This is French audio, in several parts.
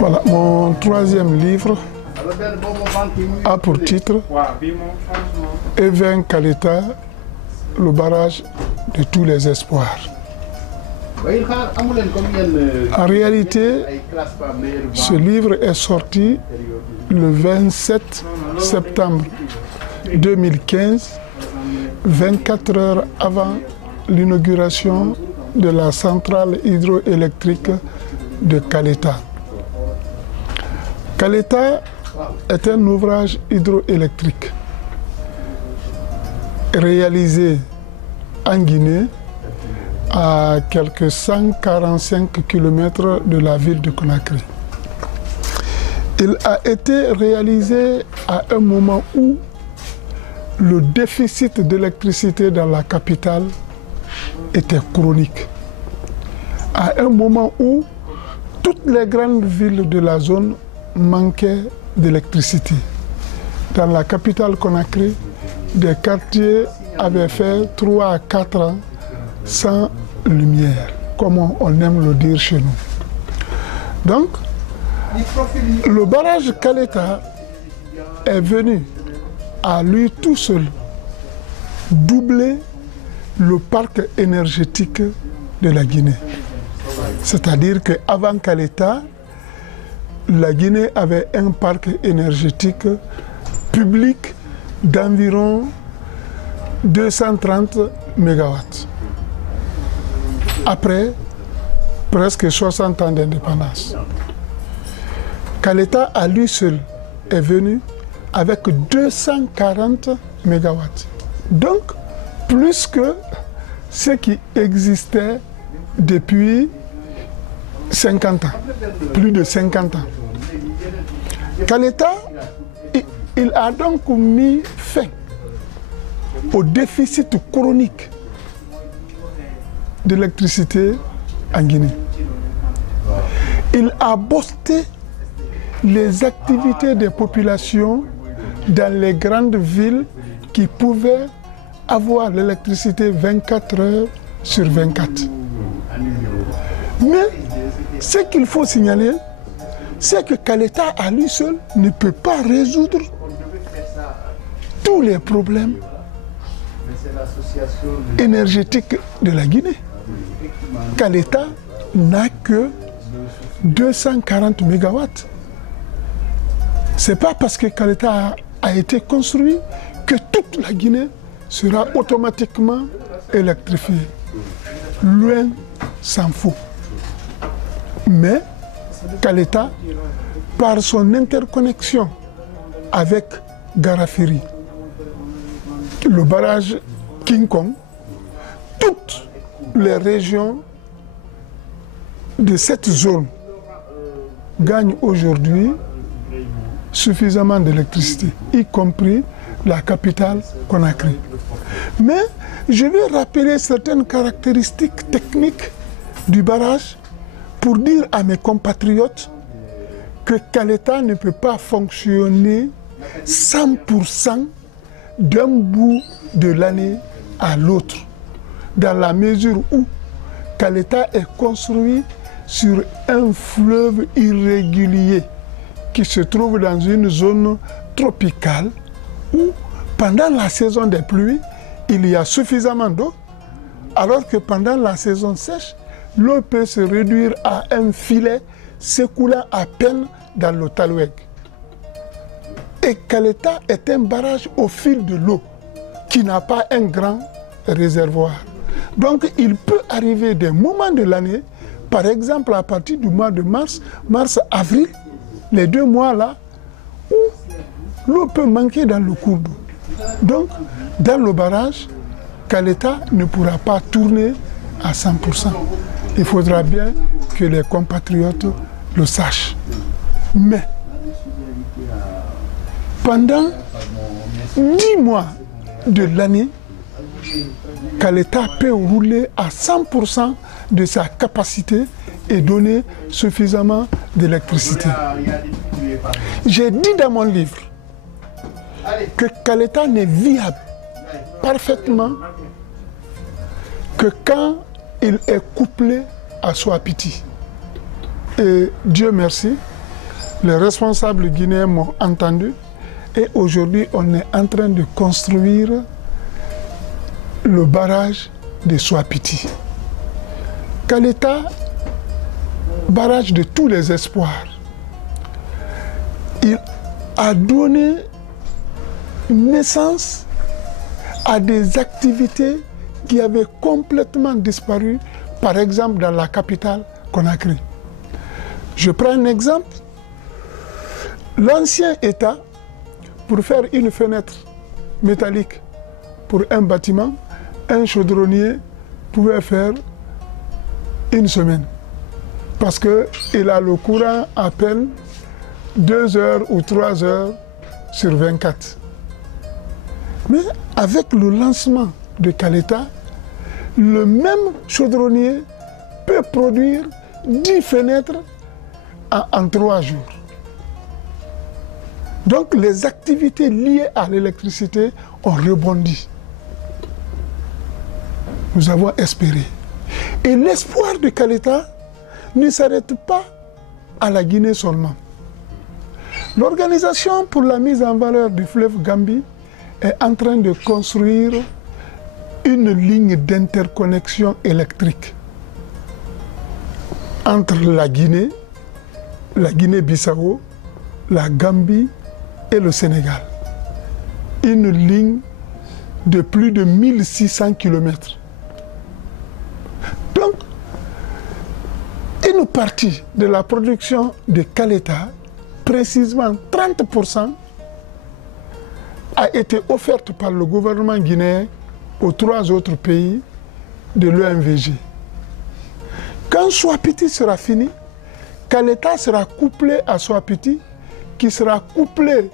Voilà, mon troisième livre a pour titre Evin Kaleta, le barrage de tous les espoirs. En réalité, ce livre est sorti le 27 septembre 2015, 24 heures avant l'inauguration de la centrale hydroélectrique de Kaleta. Kaleta est un ouvrage hydroélectrique réalisé en Guinée à quelques 145 km de la ville de Conakry. Il a été réalisé à un moment où le déficit d'électricité dans la capitale était chronique. À un moment où toutes les grandes villes de la zone manquaient d'électricité. Dans la capitale Conakry, des quartiers avaient fait 3 à 4 ans sans lumière, comme on aime le dire chez nous. Donc, le barrage Kaleta est venu à lui tout seul doubler le parc énergétique de la Guinée. C'est-à-dire qu'avant Kaleta, la Guinée avait un parc énergétique public d'environ 230 MW. Après presque 60 ans d'indépendance, Kaleta à lui seul est venu avec 240 MW. Donc, plus que ce qui existait depuis 50 ans, plus de 50 ans. Kaleta, il a donc mis fin au déficit chronique d'électricité en Guinée. Il a boosté les activités des populations dans les grandes villes qui pouvaient avoir l'électricité 24 heures sur 24. Mais ce qu'il faut signaler, c'est que Kaleta à lui seul ne peut pas résoudre tous les problèmes énergétiques de la Guinée. Kaleta n'a que 240 MW. Ce n'est pas parce que Kaleta a été construit que toute la Guinée sera automatiquement électrifiée. Loin s'en faut. Mais Kaleta, par son interconnexion avec Garafiri, le barrage King Kong, toutes les régions de cette zone gagnent aujourd'hui suffisamment d'électricité, y compris la capitale Conakry. Mais je vais rappeler certaines caractéristiques techniques du barrage pour dire à mes compatriotes que Kaleta ne peut pas fonctionner 100% d'un bout de l'année à l'autre, dans la mesure où Kaleta est construit sur un fleuve irrégulier qui se trouve dans une zone tropicale où, pendant la saison des pluies, il y a suffisamment d'eau, alors que pendant la saison sèche, l'eau peut se réduire à un filet s'écoulant à peine dans le Taloueg. Et Kaleta est un barrage au fil de l'eau qui n'a pas un grand réservoir. Donc il peut arriver des moments de l'année, par exemple à partir du mois de mars-avril, les 2 mois là, où l'eau peut manquer dans le cours d'eau. Donc, dans le barrage, Kaleta ne pourra pas tourner à 100%. Il faudra bien que les compatriotes le sachent. Mais, pendant 10 mois de l'année, Kaleta peut rouler à 100% de sa capacité et donner suffisamment d'électricité. J'ai dit dans mon livre que Kaleta n'est viable parfaitement que quand il est couplé à Soapiti. Et Dieu merci, Les responsables guinéens m'ont entendu et aujourd'hui on est en train de construire le barrage de Soapiti. Kaleta, barrage de tous les espoirs, il a donné naissance à des activités qui avaient complètement disparu, par exemple dans la capitale Conakry. Je prends un exemple. L'ancien État, pour faire une fenêtre métallique pour un bâtiment, un chaudronnier pouvait faire une semaine. Parce qu'il a le courant à peine 2 heures ou 3 heures sur 24. Mais avec le lancement de Kaleta, le même chaudronnier peut produire 10 fenêtres en 3 jours. Donc les activités liées à l'électricité ont rebondi. Nous avons espéré. Et l'espoir de Kaleta ne s'arrête pas à la Guinée seulement. L'Organisation pour la mise en valeur du fleuve Gambie est en train de construire une ligne d'interconnexion électrique entre la Guinée-Bissau, la Gambie et le Sénégal. Une ligne de plus de 1600 km. Donc, une partie de la production de Kaleta, précisément 30%, a été offerte par le gouvernement guinéen aux 3 autres pays de l'EMVG. Quand Soapiti sera fini, Kaleta sera couplé à Soapiti, qui sera couplé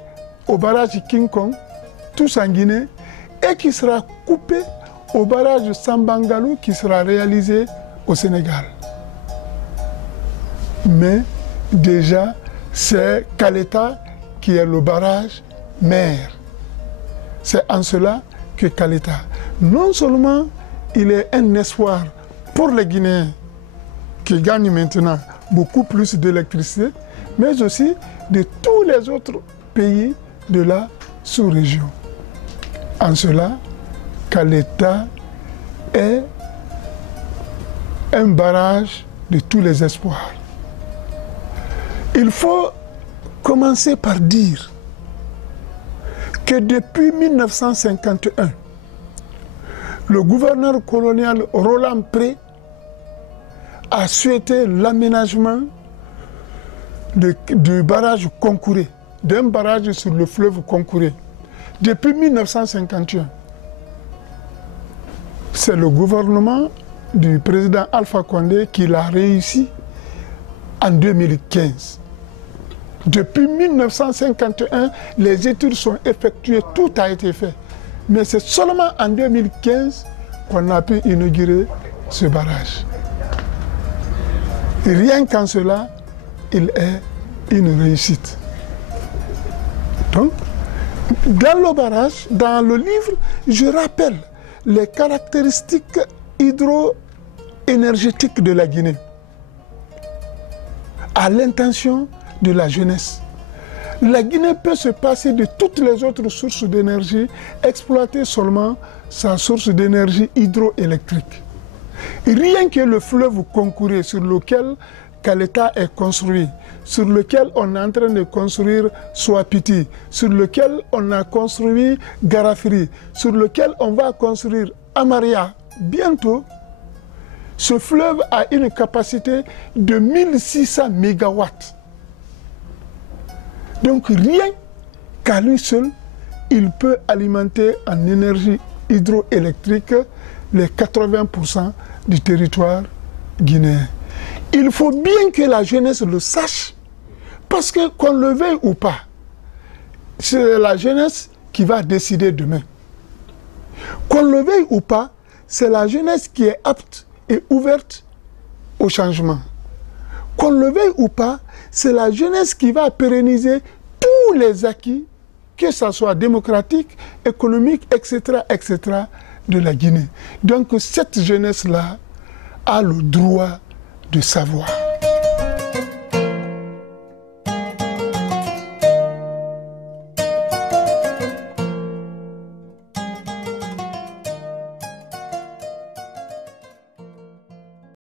au barrage King Kong, tous en Guinée, et qui sera coupé au barrage Sambangalou, qui sera réalisé au Sénégal. Mais déjà, c'est Kaleta qui est le barrage mère. C'est en cela que Kaleta, non seulement il est un espoir pour les Guinéens qui gagnent maintenant beaucoup plus d'électricité, mais aussi de tous les autres pays de la sous-région. En cela, Kaleta est un barrage de tous les espoirs. Il faut commencer par dire que depuis 1951, le gouverneur colonial Roland Pré a souhaité l'aménagement du barrage Konkouré, d'un barrage sur le fleuve Konkouré, depuis 1951. C'est le gouvernement du président Alpha Condé qui l'a réussi en 2015. Depuis 1951, les études sont effectuées, tout a été fait. Mais c'est seulement en 2015 qu'on a pu inaugurer ce barrage. Et rien qu'en cela, il est une réussite. Donc, dans le barrage, dans le livre, je rappelle les caractéristiques hydro-énergétiques de la Guinée à l'intention de la jeunesse. La Guinée peut se passer de toutes les autres sources d'énergie, exploiter seulement sa source d'énergie hydroélectrique. Rien que le fleuve Konkouré sur lequel Kaleta est construit, sur lequel on est en train de construire Soapiti, sur lequel on a construit Garafiri, sur lequel on va construire Amaria bientôt, ce fleuve a une capacité de 1600 mégawatts. Donc rien qu'à lui seul, il peut alimenter en énergie hydroélectrique les 80% du territoire guinéen. Il faut bien que la jeunesse le sache, parce que qu'on le veuille ou pas, c'est la jeunesse qui va décider demain. Qu'on le veuille ou pas, c'est la jeunesse qui est apte et ouverte au changement. Qu'on le veuille ou pas, c'est la jeunesse qui va pérenniser tous les acquis, que ce soit démocratique, économique, etc., de la Guinée. Donc cette jeunesse-là a le droit de savoir.